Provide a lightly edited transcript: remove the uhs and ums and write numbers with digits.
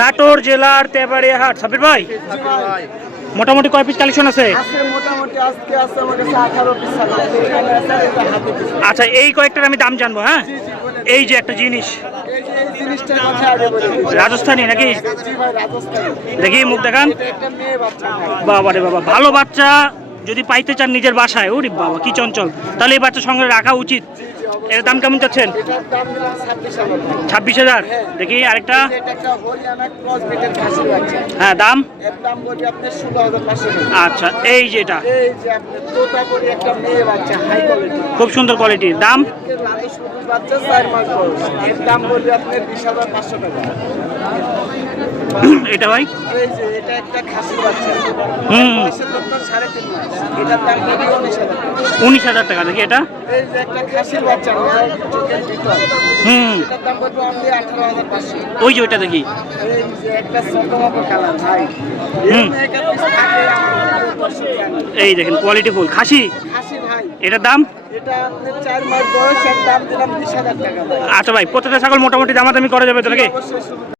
নাটোর জেলার তেবাড়িয়া হাট। সাব্বির ভাই, মোটামুটি কয় পিস কালেকশন আছে? আচ্ছা, এই কয়েকটার আমি দাম জানবো। হ্যাঁ, এই যে একটা জিনিস রাজস্থানী নাকি? দেখি মুখ দেখান। বাবা রে বাবা, ভালো বাচ্চা যদি পাইতে চান নিজের বাসায়, ওরে বাবা কি চঞ্চল, তাহলে এই বাচ্চা সঙ্গে রাখা উচিত। এর দাম কেমন চাচ্ছেন? 26,000। দেখি আরেকটা। হ্যাঁ, দাম? আচ্ছা, এই যে এটা খুব সুন্দর কোয়ালিটির, দাম? এটা ভাই? হুম, 19,000 টাকা। দেখি এটা। হুম, ওই যে ওইটা দেখি। এই দেখেন কোয়ালিটি ফুল খাসি। এটার দাম? আচ্ছা ভাই, প্রত্যেকটা ছাগল মোটামুটি দামাদামি করা যাবে তো নাকি?